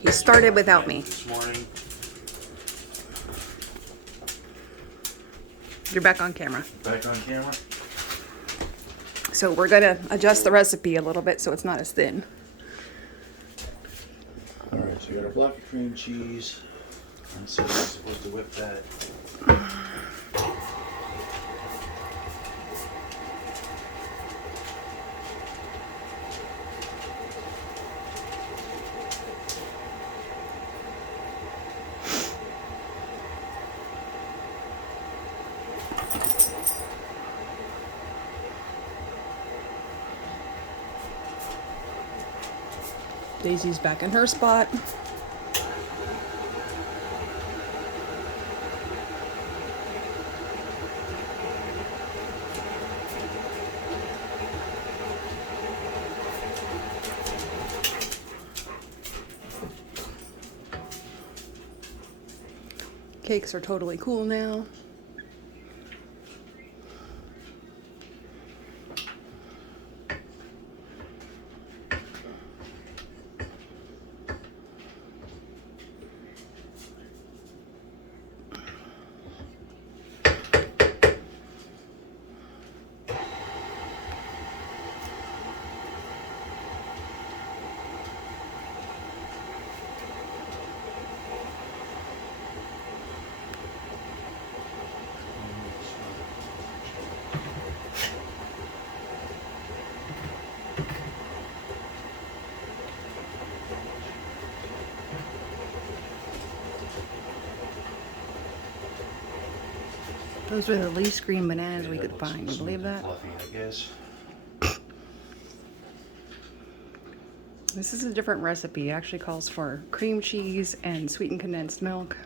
He started without me. This morning. You're back on camera. Back on camera. So we're gonna adjust the recipe a little bit so it's not as thin. Alright, so you got a block of cream cheese. And so you're supposed to whip that. Daisy's back in her spot. Cakes are totally cool now. Those were the least green bananas we could find. You believe that? Fluffy, I guess. This is a different recipe. It actually calls for cream cheese and sweetened condensed milk.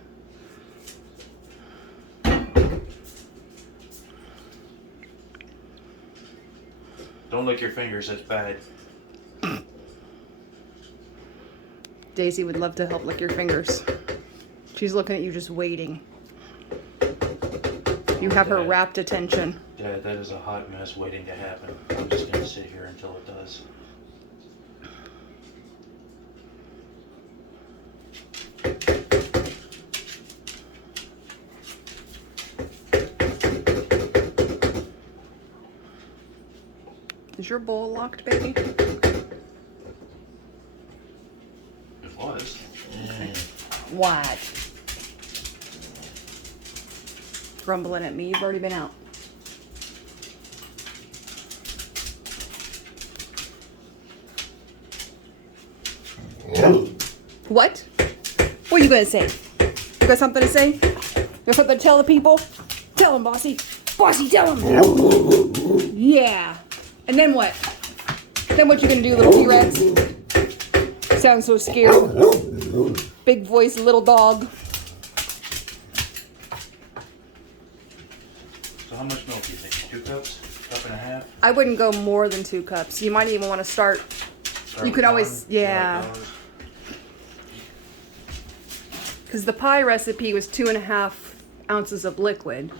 Don't lick your fingers, that's bad. Daisy would love to help lick your fingers. She's looking at you just waiting. You have her rapt attention. Dad, that is a hot mess waiting to happen. I'm just gonna sit here until it does. Is your bowl locked, baby? It was. What? Grumbling at me. You've already been out. What? What are you gonna say? You got something to say? You got something to tell the people? Tell them, bossy. Bossy, tell them. Yeah. And then what? Then what you gonna do, little T-Rex? Sounds so scared. Big voice, little dog. So how much milk do you think? 2 cups? Cup and a half? I wouldn't go more than 2 cups. You might even want to start. You could always, yeah. Because the pie recipe was 2.5 ounces of liquid,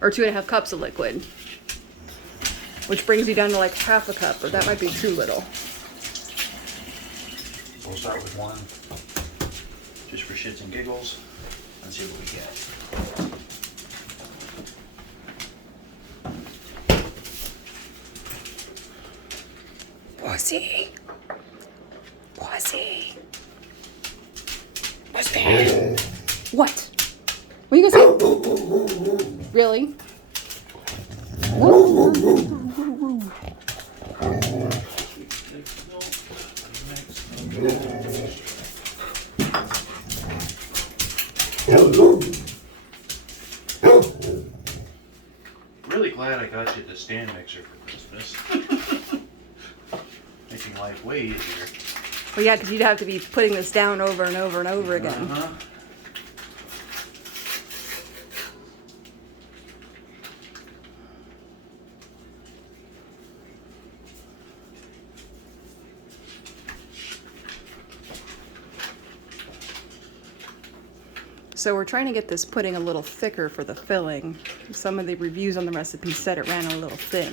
or 2.5 cups of liquid, which brings you down to like half a cup, or that might be too little. We'll start with 1, just for shits and giggles, and see what we get. Bossy. Bossy. What's that? What? What are you gonna say? Really? Really glad I got you the stand mixer for Christmas. Making life way easier. Well, yeah, because you'd have to be putting this down over and over and over again. Uh-huh. So we're trying to get this pudding a little thicker for the filling. Some of the reviews on the recipe said it ran a little thin.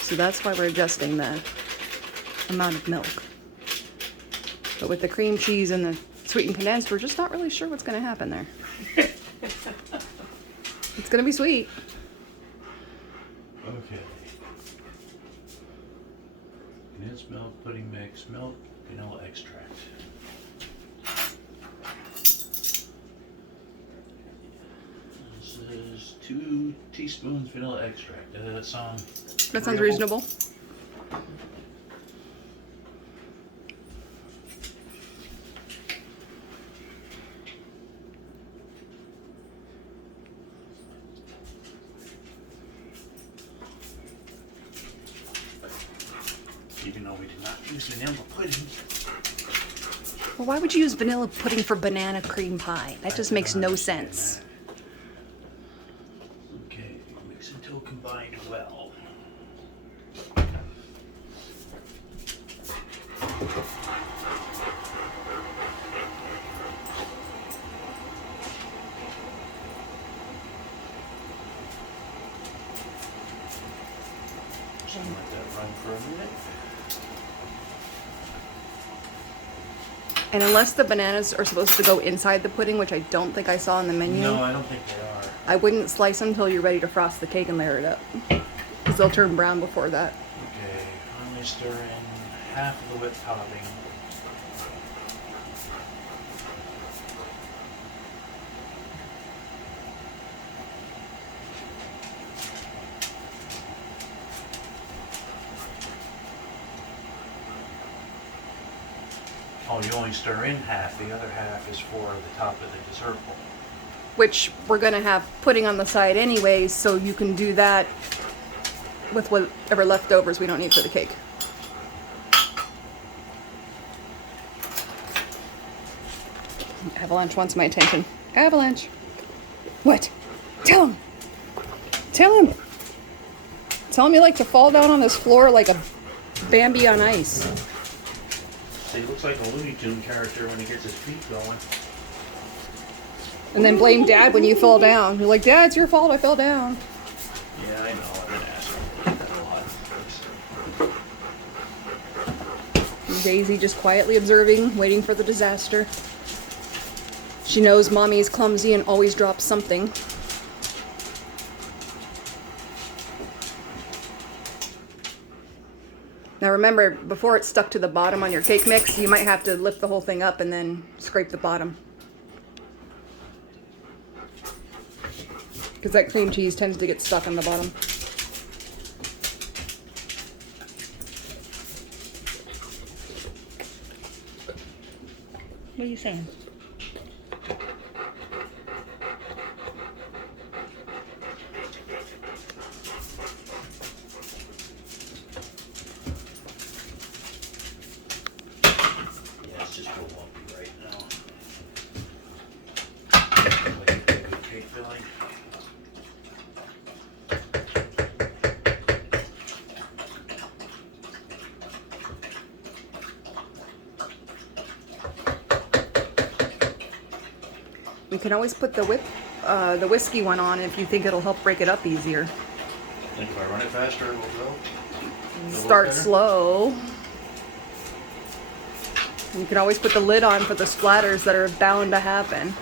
So that's why we're adjusting the amount of milk. But with the cream cheese and the sweetened condensed, we're just not really sure what's going to happen there. It's going to be sweet. Okay. Condensed milk, pudding mix, milk, vanilla extract. This is 2 teaspoons vanilla extract. Does that sound That sounds reasonable. Even though we did not use vanilla pudding. Well, why would you use vanilla pudding for banana cream pie? That just makes no sense. Okay, mix until combined well. Just let that run for a minute. And unless the bananas are supposed to go inside the pudding, which I don't think I saw in the menu, No, I don't think they are. I wouldn't slice them until you're ready to frost the cake and layer it up. Because they'll turn brown before that. Okay, only stir in half of the whipped topping. Oh, you only stir in half. The other half is for the top of the dessert bowl. Which we're going to have pudding on the side anyways, so you can do that with whatever leftovers we don't need for the cake. Avalanche wants my attention. Avalanche. What? Tell him. Tell him. Tell him you like to fall down on this floor like a Bambi on ice. He looks like a Looney Tune character when he gets his feet going. And then blame Dad when you fall down. You're like, Dad, it's your fault I fell down. Yeah, I know. I'm an asshole. That a lot. Daisy just quietly observing, waiting for the disaster. She knows Mommy is clumsy and always drops something. Now remember, before it's stuck to the bottom on your cake mix, you might have to lift the whole thing up and then scrape the bottom. Because that cream cheese tends to get stuck on the bottom. What are you saying? Yeah, it's just real lumpy right now. Like a good cake filling. You can always put the whiskey one on if you think it'll help break it up easier. I think if I run it faster, it will go. It'll Start work better. slow. You can always put the lid on for the splatters that are bound to happen.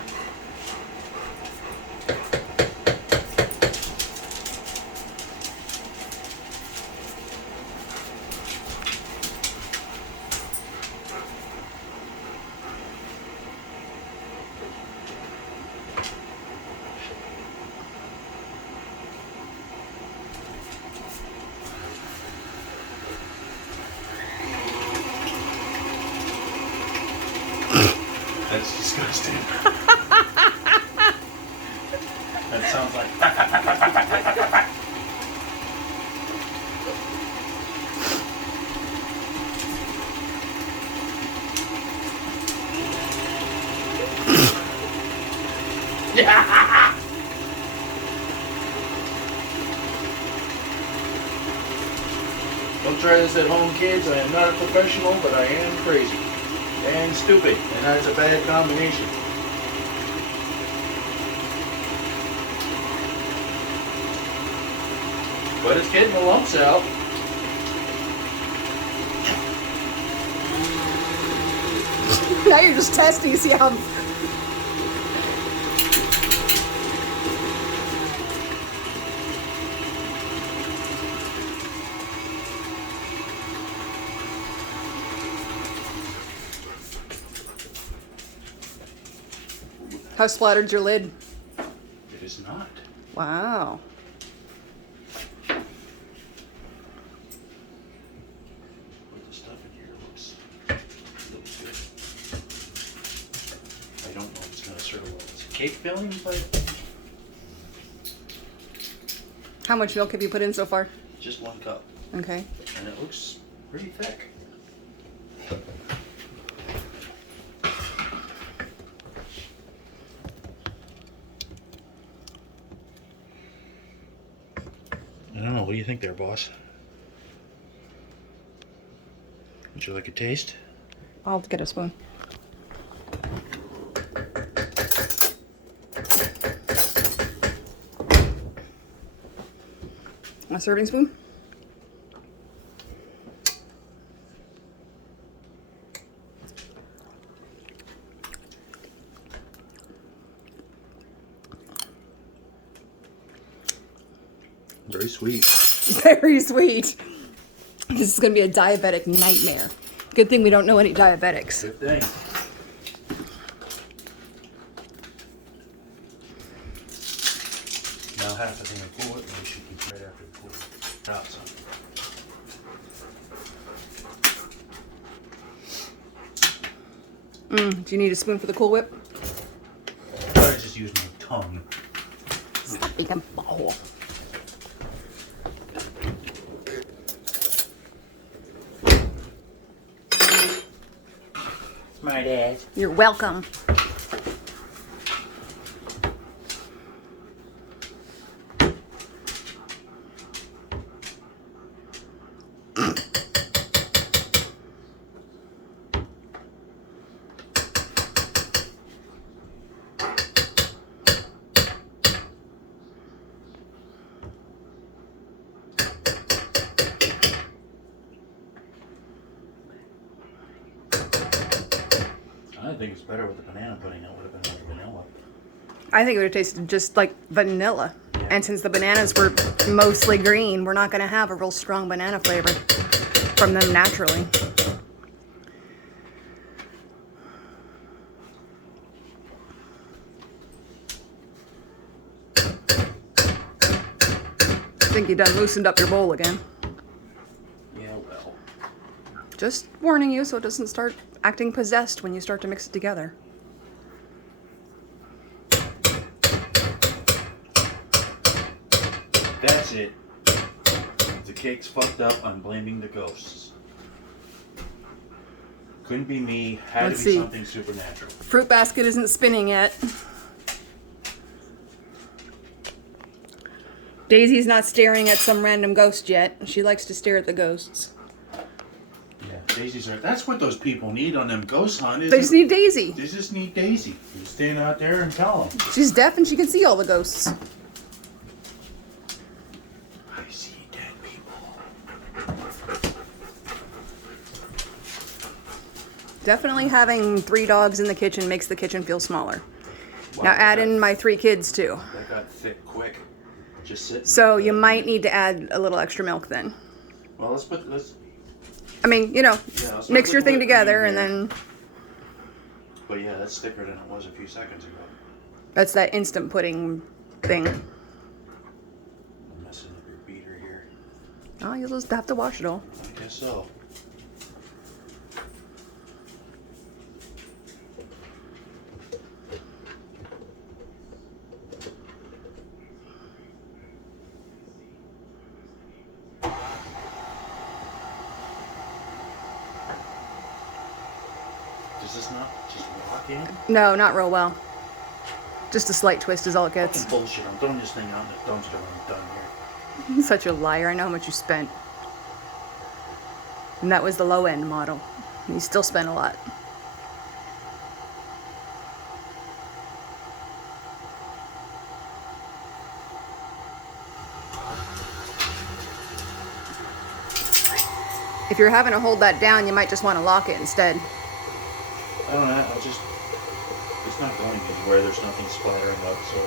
That's disgusting. That sounds like. Don't try this at home, kids. I am not a professional, but I am crazy. And stupid, and that's a bad combination. But it's getting the lumps out. Now you're just testing to see how. How splattered's your lid? It is not. Wow. But the stuff in here looks good. I don't know if it's going to serve well as a cake filling, but How much milk have you put in so far? just 1 cup. Okay. And it looks pretty thick. I don't know. What do you think there, boss? Would you like a taste? I'll get a spoon. A serving spoon? Very sweet. Very sweet. This is going to be a diabetic nightmare. Good thing we don't know any diabetics. Good thing. Now half the thing of cool it, and we should keep right after the cool it. Drop some. Do you need a spoon for the Cool Whip? I just use my tongue. Stop being a butthole. Smart ass. You're welcome. I think it's better with the banana pudding. It would have been like vanilla. I think it would have tasted just like vanilla. And since the bananas were mostly green, we're not going to have a real strong banana flavor from them naturally. I think you done loosened up your bowl again. Yeah, well. Just warning you so it doesn't start acting possessed when you start to mix it together. That's it. If the cake's fucked up, I'm blaming the ghosts. Couldn't be me. Had Let's to be see. something supernatural. Fruit basket isn't spinning yet. Daisy's not staring at some random ghost yet. She likes to stare at the ghosts. Yeah, Daisy's right. That's what those people need on them ghost hunt. They just need Daisy. They just need Daisy. You stand out there and tell them. She's deaf and she can see all the ghosts. I see dead people. Definitely having 3 dogs in the kitchen makes the kitchen feel smaller. Wow, Now add that- in my 3 kids too. That got thick quick. Just sitting. So you might need to add a little extra milk then. Well, let's. I mean, you know, Yeah, let's mix not your put thing whipped together cream and in. then But yeah, that's thicker than it was a few seconds ago. that's that instant pudding thing. I'm messing up your beater here. Oh, you'll just have to wash it all. I guess so. Does this not just walk in? No, not real well. Just a slight twist is all it gets. Bullshit. I'm throwing this thing out in the dumpster when I'm done here. Such a liar. I know how much you spent. And that was the low end model. You still spent a lot. If you're having to hold that down, you might just want to lock it instead. I don't it's not going anywhere. There's nothing splattering up, so.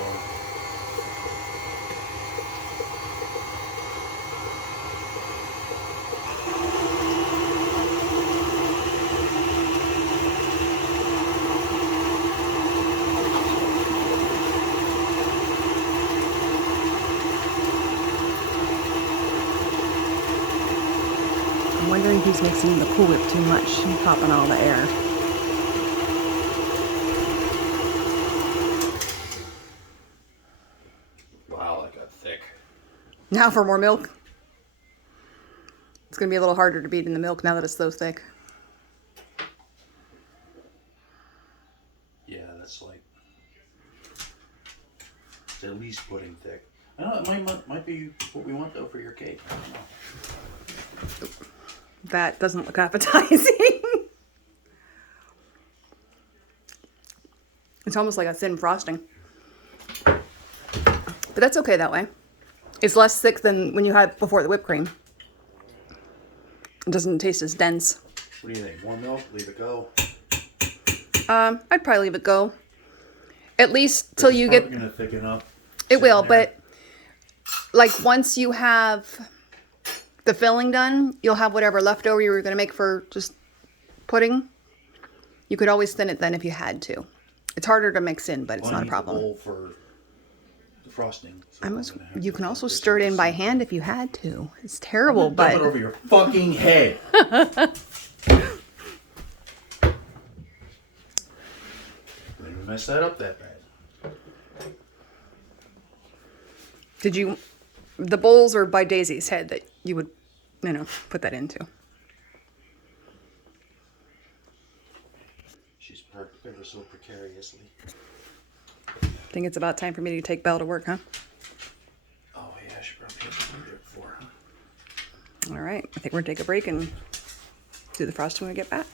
I'm wondering if he's mixing the Cool Whip too much and popping all the air. Wow, that got thick. Now for more milk. It's going to be a little harder to beat in the milk now that it's so thick. Yeah, that's like, it's at least pudding thick. I know it might be what we want though for your cake. I don't know. That doesn't look appetizing. It's almost like a thin frosting. But that's okay that way. It's less thick than when you had before the whipped cream. It doesn't taste as dense. What do you think? More milk? Leave it go? I'd probably leave it go. At least till you get... It's going to thicken up. It will, but like once you have the filling done, you'll have whatever leftover you were going to make for just pudding. You could always thin it then if you had to. It's harder to mix in, but it's not a problem. Bowl for the frosting. So you can also stir it in by hand if you had to. It's terrible, but... Dump it over your fucking head. Didn't mess that up that bad. Did you... The bowls are by Daisy's head that you would, put that into. She's parked ever so precariously. I think it's about time for me to take Belle to work, huh? Oh yeah, I should probably have to be there before, huh? All right. I think we're going to take a break and do the frosting when we get back.